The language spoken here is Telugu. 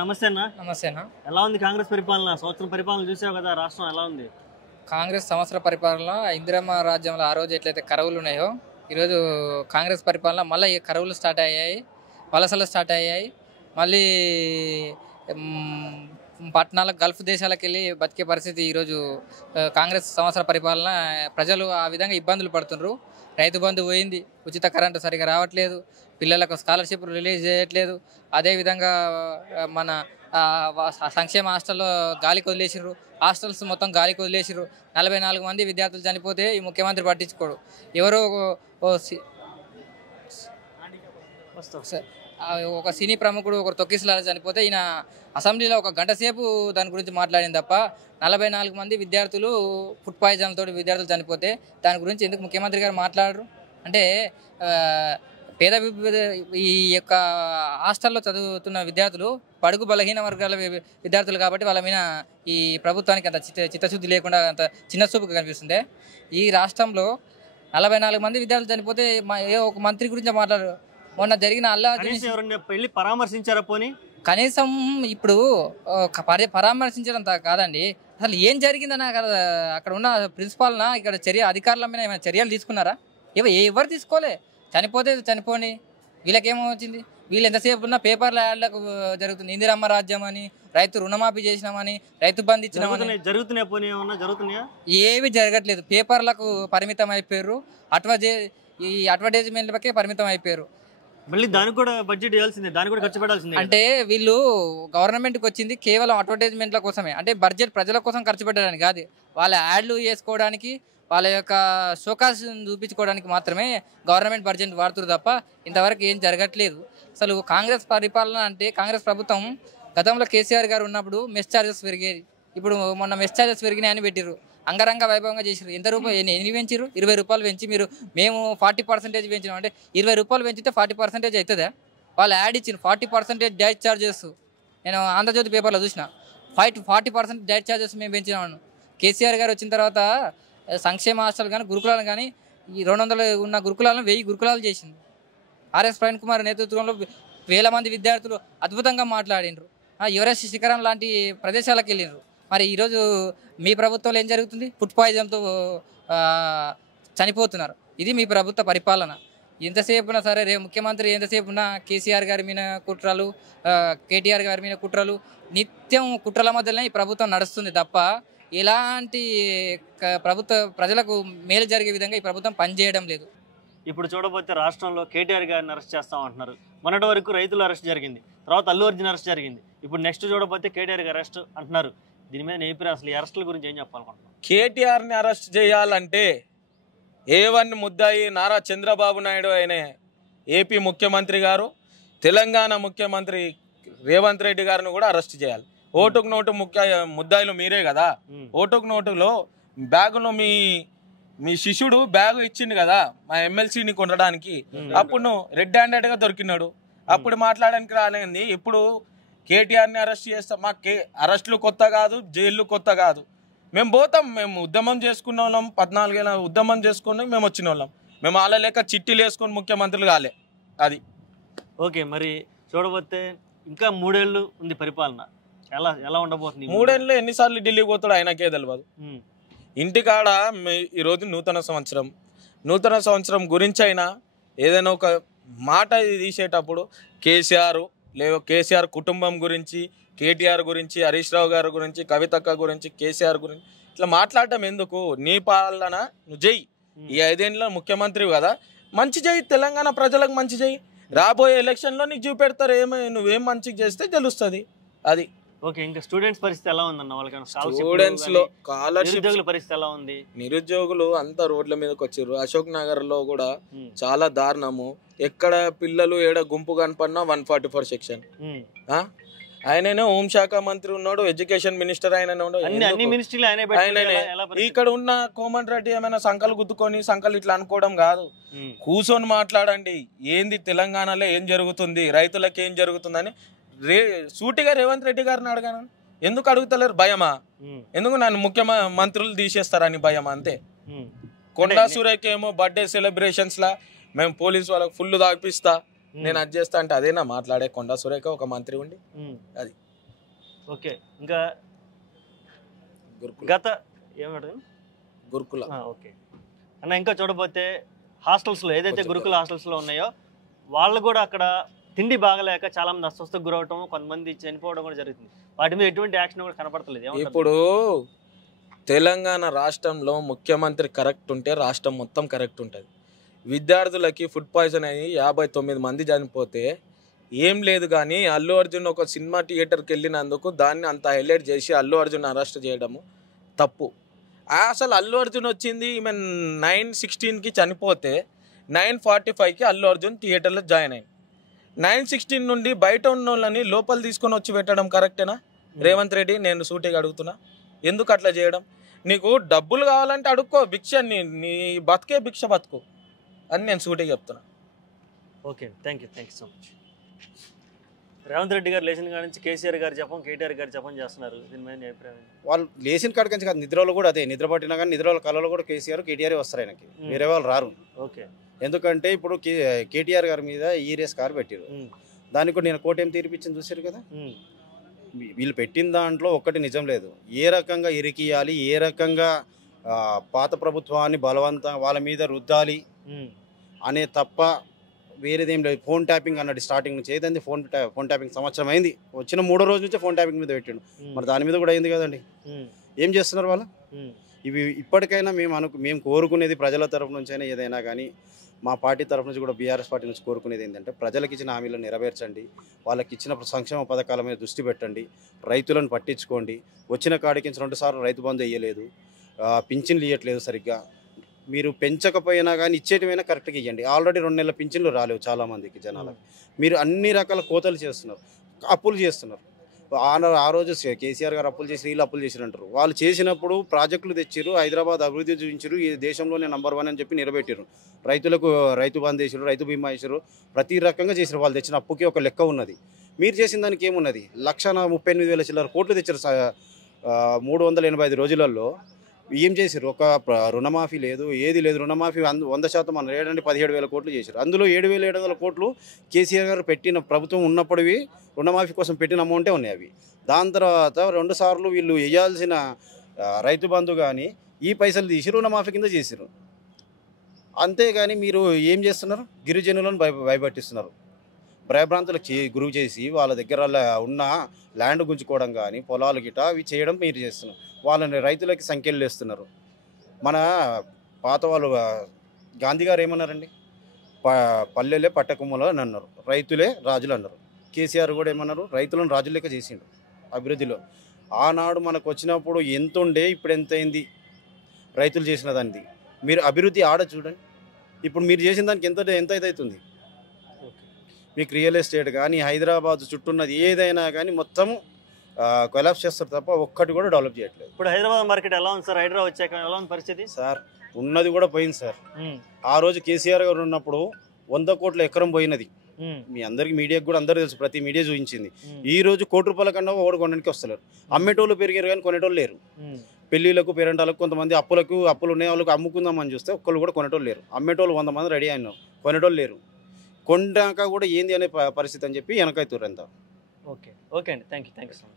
నమస్తే అన్న. నమస్తే అన్న. ఎలా ఉంది కాంగ్రెస్ పరిపాలన? సంవత్సరం పరిపాలన చూసావు కదా, రాష్ట్రం ఎలా ఉంది? కాంగ్రెస్ సంవత్సర పరిపాలన ఇందిరమ్మ రాజ్యంలో ఆ రోజు ఎట్లయితే కరువులు ఉన్నాయో ఈరోజు కాంగ్రెస్ పరిపాలన మళ్ళీ కరువులు స్టార్ట్ అయ్యాయి, వలసలు స్టార్ట్ అయ్యాయి. మళ్ళీ పట్టణాలకు గల్ఫ్ దేశాలకు వెళ్ళి బతికే పరిస్థితి ఈరోజు కాంగ్రెస్ సంవత్సర పరిపాలన. ప్రజలు ఆ విధంగా ఇబ్బందులు పడుతున్నారు. రైతు బంధు పోయింది, ఉచిత కరెంటు సరిగా రావట్లేదు, పిల్లలకు స్కాలర్షిప్ రిలీజ్ చేయట్లేదు. అదేవిధంగా మన సంక్షేమ హాస్టల్లో గాలికి వదిలేసిర్రు, హాస్టల్స్ మొత్తం గాలికి వదిలేసిర్రు. 44 మంది విద్యార్థులు చనిపోతే ఈ ముఖ్యమంత్రి పట్టించుకోడు. ఎవరో ఒక సినీ ప్రముఖుడు ఒకరు తొక్కిసలాగా చనిపోతే ఈయన అసెంబ్లీలో ఒక గంట సేపు దాని గురించి మాట్లాడింది తప్ప 44 మంది విద్యార్థులు ఫుడ్ పాయిజన్ తోటి విద్యార్థులు చనిపోతే దాని గురించి ఎందుకు ముఖ్యమంత్రి గారు మాట్లాడరు? అంటే పేద ఈ యొక్క హాస్టల్లో చదువుతున్న విద్యార్థులు బడుగు బలహీన వర్గాల విద్యార్థులు కాబట్టి వాళ్ళ మీద ఈ ప్రభుత్వానికి అంత చిత్తశుద్ధి లేకుండా అంత చిన్న చూపుగా కనిపిస్తుంది. ఈ రాష్ట్రంలో 44 మంది విద్యార్థులు చనిపోతే ఒక మంత్రి గురించి మాట్లాడరు. మొన్న జరిగిన వెళ్ళి పరామర్శించారా? పోనీ కనీసం ఇప్పుడు పరామర్శించడం కాదండి, అసలు ఏం జరిగిందన్న అక్కడ ఉన్న ప్రిన్సిపాల్నా ఇక్కడ అధికారుల మీద ఏమైనా చర్యలు తీసుకున్నారా? ఎవరు తీసుకోలే. చనిపోతే చనిపోని, వీళ్ళకేమొచ్చింది? వీళ్ళు ఎంతసేపు ఉన్న పేపర్ల యాడ్లకు జరుగుతుంది. ఇందిరమ్మ రాజ్యం అని, రైతు రుణమాఫీ చేసినామని, రైతు బంధు ఇచ్చినామని జరుగుతున్నాయా? ఏవి జరగట్లేదు. పేపర్లకు పరిమితం అయిపోయారు, ఈ అడ్వర్టైజ్మెంట్లకే పరిమితం అయిపోయారు. మళ్ళీ దానికి కూడా బడ్జెట్ ఇవ్వాల్సిందే, దానికి కూడా ఖర్చు పెట్టాల్సిందే. అంటే వీళ్ళు గవర్నమెంట్కి వచ్చింది కేవలం అడ్వర్టైజ్మెంట్ల కోసమే. అంటే బడ్జెట్ ప్రజల కోసం ఖర్చు పెట్టడానికి కాదు, వాళ్ళ యాడ్లు చేసుకోవడానికి, వాళ్ళ యొక్క షోకాస్ చూపించుకోవడానికి మాత్రమే గవర్నమెంట్ బడ్జెట్ వాడుతున్నారు తప్ప ఇంతవరకు ఏం జరగట్లేదు. అసలు కాంగ్రెస్ పరిపాలన అంటే కాంగ్రెస్ ప్రభుత్వం గతంలో కేసీఆర్ గారు ఉన్నప్పుడు మెస్ ఛార్జెస్ పెరిగేది. ఇప్పుడు మొన్న మెస్ ఛార్జెస్ పెరిగినాయని పెట్టిరు, అంగరంగ వైభవంగా చేసిరు. ఎంత రూపాయలు ఎన్ని పెంచారు? 20 రూపాయలు పెంచి మేము 40% పెంచినాం. అంటే 20 రూపాయలు పెంచితే 40% అవుతుందా? వాళ్ళు యాడ్ ఇచ్చిన 40% డైట్ ఛార్జెస్. నేను ఆంధ్రజ్యోతి పేపర్లో చూసిన 40% డైట్ ఛార్జెస్ మేము పెంచినామను. కేసీఆర్ గారు వచ్చిన తర్వాత సంక్షేమ హాస్టల్ కానీ గురుకులాలు కానీ ఈ 200 ఉన్న గురుకులాలను 1000 గురుకులాలు చేసింది. ఆర్ఎస్ ప్రవీణ్ కుమార్ నేతృత్వంలో వేల మంది విద్యార్థులు అద్భుతంగా మాట్లాడినరు. ఎవరెస్ట్ శిఖరం లాంటి ప్రదేశాలకు వెళ్ళినారు. మరి ఈరోజు మీ ప్రభుత్వంలో ఏం జరుగుతుంది? ఫుడ్ పాయిజన్తో చనిపోతున్నారు. ఇది మీ ప్రభుత్వ పరిపాలన. ఎంతసేపు ఉన్నా సరే ముఖ్యమంత్రి ఎంతసేపు ఉన్నా కేసీఆర్ గారి మీద కుట్రలు, కేటీఆర్ గారి మీద కుట్రలు, నిత్యం కుట్రల మధ్యలోనే ఈ ప్రభుత్వం నడుస్తుంది తప్ప ఎలాంటి ప్రజలకు మేలు జరిగే విధంగా ఈ ప్రభుత్వం పనిచేయడం లేదు. ఇప్పుడు చూడబోతే రాష్ట్రంలో కేటీఆర్ గారిని అరెస్ట్ చేస్తామంటున్నారు. మొన్నటి వరకు రైతులు అరెస్ట్ జరిగింది, తర్వాత అల్లు అర్జున్ అరెస్ట్ జరిగింది, ఇప్పుడు నెక్స్ట్ చూడబోతే కేటీఆర్ గారు అరెస్ట్ అంటున్నారు. దీని మీద నేపథ్యం అసలు ఈ అరెస్టుల గురించి ఏం చెప్పాలనుకుంటున్నాను? కేటీఆర్ని అరెస్ట్ చేయాలంటే A1 ముద్దాయి నారా చంద్రబాబు నాయుడు అనే ఏపీ ముఖ్యమంత్రి గారు, తెలంగాణ ముఖ్యమంత్రి రేవంత్ రెడ్డి గారిని కూడా అరెస్ట్ చేయాలి. ఓటుకు నోటు ముద్దాయిలు మీరే కదా. ఓటుకు నోటులో బ్యాగులో మీ శిష్యుడు బ్యాగు ఇచ్చిండు కదా మా ఎమ్మెల్సీని కొనడానికి. అప్పుడు రెడ్ హ్యాండెడ్గా దొరికినాడు. అప్పుడు మాట్లాడడానికి రాలేంది. ఇప్పుడు కేటీఆర్ని అరెస్ట్ చేస్తాం. మా అరెస్టులు కొత్త కాదు, జైళ్ళు కొత్త కాదు. మేము పోతాం. మేము ఉద్యమం చేసుకున్న వాళ్ళం, 14 ఏళ్ళ ఉద్యమం చేసుకుని మేము వచ్చిన వాళ్ళం. మేము వాళ్ళ లేక చిట్టీలు వేసుకొని ముఖ్యమంత్రులు కాలే. అది ఓకే. మరి చూడబోతే ఇంకా 3 ఏళ్ళు ఉంది పరిపాలన, ఎలా ఉండబోతుంది? 3 ఏళ్ళు ఎన్నిసార్లు ఢిల్లీకి పోతాడు ఆయనకే తెలియదు. ఇంటికాడ ఈరోజు నూతన సంవత్సరం గురించి అయినా ఏదైనా ఒక మాట తీసేటప్పుడు కేసీఆర్ కుటుంబం గురించి, కేటీఆర్ గురించి, హరీష్ రావు గారి గురించి, కవితక్క గురించి, కేసీఆర్ గురించి ఇట్లా మాట్లాడటం ఎందుకు? నీ పాలన నువ్వు చెయ్యి. ఈ 5 ఏళ్ళలో ముఖ్యమంత్రి కదా, మంచి చెయ్యి. తెలంగాణ ప్రజలకు మంచి చెయ్యి. రాబోయే ఎలక్షన్లో నీకు చూపెడతారు. నువ్వేం మంచిగా చేస్తే తెలుస్తుంది. అది ఓకే. ఇంకా స్టూడెంట్స్ పరిస్థితి ఎలా ఉందన్న? వాళ్ళకి స్టూడెంట్స్ లో నిరుద్యోగుల పరిస్థితి ఎలా ఉంది? నిరుద్యోగులు అంతా రోడ్ల మీదకి వచ్చారు. అశోక్ నగర్ లో కూడా చాలా దారుణము. ఎక్కడ పిల్లలు ఏడ గుంపు కనపడినా 144 సెక్షన్. ఆయననే హోంశాఖ మంత్రి ఉన్నాడు, ఎడ్యుకేషన్ మినిస్టర్ ఆయననే ఉన్నాడు. ఇక్కడ ఉన్న కోమన్ రెడ్డి ఏమైనా సంకలు గుద్దుకొని సంకలు ఇట్లా అనుకోవడం కాదు. కూర్చొని మాట్లాడండి. ఏంది తెలంగాణలో ఏం జరుగుతుంది, రైతులకు ఏం జరుగుతుందని సూటిగా రేవంత్ రెడ్డి గారిని అడగాను. ఎందుకు అడుగుతలేరు? భయమా? ఎందుకు నన్ను ముఖ్యమంత్రులు తీసేస్తారని భయమా? అంతే. కొండా సురేఖ ఏమో బర్త్డే సెలబ్రేషన్స్ లా మేము పోలీసు వాళ్ళకి ఫుల్ తాగిపిస్తా, నేను అది చేస్తా అంటే అదేనా మాట్లాడే కొండా సురేఖ ఒక మంత్రి ఉండి అది. ఓకే, ఇంకా గురుకుల గత ఏమంటారు గురుకుల ఓకే అన్న, ఇంకా చూడబోతే హాస్టల్స్లో ఏదైతే గురుకుల హాస్టల్స్లో ఉన్నాయో వాళ్ళు కూడా అక్కడ తిండి బాగలేక చాలా మంది అస్వస్థకు గురవటం, కొంతమంది చనిపోవడం కూడా జరుగుతుంది. వాటి మీద ఎటువంటి యాక్షన్ కూడా కనపడతలేదు. ఇప్పుడు తెలంగాణ రాష్ట్రంలో ముఖ్యమంత్రి కరెక్ట్ ఉంటే రాష్ట్రం మొత్తం కరెక్ట్ ఉంటుంది. విద్యార్థులకి ఫుడ్ పాయిజన్ అయ్యి 59 మంది చనిపోతే ఏం లేదు, కానీ అల్లు అర్జున్ ఒక సినిమా థియేటర్కి వెళ్ళినందుకు దాన్ని అంత హైలైట్ చేసి అల్లు అర్జున్ అరెస్ట్ చేయడము తప్పు. అసలు అల్లు అర్జున్ వచ్చింది ఈమె 9:16కి చనిపోతే 9:45కి అల్లు అర్జున్ థియేటర్లో జాయిన్ అయ్యింది. 9:16 నుండి బయట ఉన్న వాళ్ళని లోపల తీసుకొని వచ్చి పెట్టడం కరెక్టేనా? రేవంత్ రెడ్డి, నేను సూటిగా అడుగుతున్నా, ఎందుకు అట్లా చేయడం? నీకు డబ్బులు కావాలంటే అడుక్కో, భిక్ష నీ బతికే భిక్ష బతుకు అని నేను సూటిగా చెప్తున్నా. Okay, thank you so much. Revanth Reddy గారు లేచిన కాడి నుంచి కేసీఆర్ గారు జపం, కేటీఆర్ గారు జపం చేస్తున్నారు. దీని మీద అభిప్రాయం? వాళ్ళు లేచిన కాడికి నుంచి కాదు, నిద్రలో కూడా అదే. నిద్ర పట్టినా కానీ నిద్రలో కళలో కూడా కేసీఆర్ కేటీఆర్ వస్తారు ఆయనకి, వేరే వాళ్ళు రారు. ఓకే, ఎందుకంటే ఇప్పుడు కేటీఆర్ గారి మీద ఈరేస్ కారు పెట్టారు, దానికి కూడా నేను కోర్టు ఏం తీర్పిచ్చింది చూసారు కదా. వీళ్ళు పెట్టిన దాంట్లో ఒక్కటి నిజం లేదు. ఏ రకంగా ఇరికియాలి, ఏ రకంగా పాత ప్రభుత్వాన్ని బలవంతంగా వాళ్ళ మీద రుద్దాలి అనే తప్ప వేరేదేం లేదు. ఫోన్ ట్యాపింగ్ అన్నది స్టార్టింగ్ నుంచి ఏదైంది, ఫోన్ ట్యాపింగ్ సంవత్సరం అయింది, వచ్చిన 3వ రోజు నుంచే ఫోన్ ట్యాపింగ్ మీద పెట్టిండు. మరి దాని మీద కూడా అయింది కదండి. ఏం చేస్తున్నారు వాళ్ళు? ఇవి ఇప్పటికైనా మేము కోరుకునేది ప్రజల తరఫు నుంచి అయినా ఏదైనా కానీ, మా పార్టీ తరఫు నుంచి కూడా బీఆర్ఎస్ పార్టీ నుంచి కోరుకునేది ఏంటంటే, ప్రజలకు ఇచ్చిన హామీలను నెరవేర్చండి, వాళ్ళకి ఇచ్చిన సంక్షేమ పథకాల మీద దృష్టి పెట్టండి, రైతులను పట్టించుకోండి. వచ్చిన కాడికి 2 సార్లు రైతు బంధు వేయలేదు, పింఛన్లు ఇవ్వట్లేదు సరిగ్గా. మీరు పెంచకపోయినా కానీ ఇచ్చేటివైనా కరెక్ట్గా ఇవ్వండి. ఆల్రెడీ 2 నెలల పింఛన్లు రాలేవు చాలామందికి జనాలకు. మీరు అన్ని రకాల కోతలు చేస్తున్నారు, అప్పులు చేస్తున్నారు. ఆ రోజు కేసీఆర్ గారు అప్పులు చేసి వీళ్ళు అప్పులు చేసిరంటారు. వాళ్ళు చేసినప్పుడు ప్రాజెక్టులు తెచ్చారు, హైదరాబాద్ అభివృద్ధి చూపించారు, ఈ దేశంలోనే నంబర్ 1 అని చెప్పి నిలబెట్టారు. రైతులకు రైతు బంధు వేసారు, రైతు బీమా వేసారు, ప్రతి రకంగా చేసారు. వాళ్ళు తెచ్చిన అప్పుకి ఒక లెక్క ఉన్నది. మీరు చేసిన దానికి ఏమున్నది? 1,38,000 చిల్లర కోట్లు తెచ్చారు 385 రోజులలో. ఏం చేశారు? ఒక రుణమాఫీ లేదు, ఏది లేదు. రుణమాఫీ 100% అన్నారు. ఏడంటే 17,000 కోట్లు చేశారు. అందులో 7,700 కోట్లు కేసీఆర్ గారు పెట్టిన ప్రభుత్వం ఉన్నప్పటివి రుణమాఫీ కోసం పెట్టిన అమౌంటే ఉన్నాయి అవి. దాని తర్వాత 2 సార్లు వీళ్ళు వేయాల్సిన రైతు బంధు కానీ ఈ పైసలు తీసి రుణమాఫీ కింద చేశారు. అంతేగాని మీరు ఏం చేస్తున్నారు? గిరిజనులను భయపట్టిస్తున్నారు, భయభ్రాంతులకు గురువు చేసి వాళ్ళ దగ్గర ఉన్న ల్యాండ్ గుంజుకోవడం కానీ, పొలాలు గిట అవి చేయడం మీరు చేస్తున్నారు. వాళ్ళని రైతులకి సంఖ్యలు వేస్తున్నారు. మన పాత వాళ్ళు గాంధీ గారు ఏమన్నారండి? పల్లెలే పట్టకొమ్మలు అని అన్నారు, రైతులే రాజులు అన్నారు. కేసీఆర్ కూడా ఏమన్నారు? రైతులను రాజుల లెక్క చేసిండు అభివృద్ధిలో. ఆనాడు మనకు వచ్చినప్పుడు ఎంత ఉండే, ఇప్పుడు ఎంత అయింది రైతులు చేసిన దానికి? మీరు అభివృద్ధి ఆడ చూడండి. ఇప్పుడు మీరు చేసిన దానికి ఎంత అవుతుంది? మీకు రియల్ ఎస్టేట్ కానీ, హైదరాబాద్ చుట్టూన్నది ఏదైనా కానీ మొత్తం కొలాప్స్ చేస్తారు తప్ప ఒక్కటి కూడా డెవలప్ చేయట్లేదు. ఇప్పుడు హైదరాబాద్ మార్కెట్ ఎలా ఉంది సార్? హైదరాబాద్ వచ్చాక ఎలా ఉంది పరిస్థితి? సార్ ఉన్నది కూడా పోయింది సార్. ఆ రోజు కేసీఆర్ గారు ఉన్నప్పుడు 100 కోట్ల ఎకరం పోయినది. మీ అందరికి మీడియాకి కూడా అందరూ తెలుసు, ప్రతి మీడియా చూపించింది. ఈ రోజు ₹1,00,00,000 కన్నా ఒకటి కొనడానికి వస్తలేరు. అమ్మేటోళ్ళు పెరిగారు కానీ కొనేటోళ్ళు లేరు. పెళ్లిళ్ళకు పేరెంటాలకు కొంతమంది అప్పులు ఉన్నాయి, వాళ్ళకి అమ్ముకుందామని చూస్తే ఒక్కళ్ళు కూడా కొనేటోళ్ళు లేరు. అమ్మేటోళ్ళు 100 మంది రెడీ అయినారు, కొనేటోళ్ళు లేరు. కొన్నాక కూడా ఏంది అనే పరిస్థితి అని చెప్పి వెనకైతుర్రు ఎంత. ఓకే అండి, థ్యాంక్ యూ సో మచ్.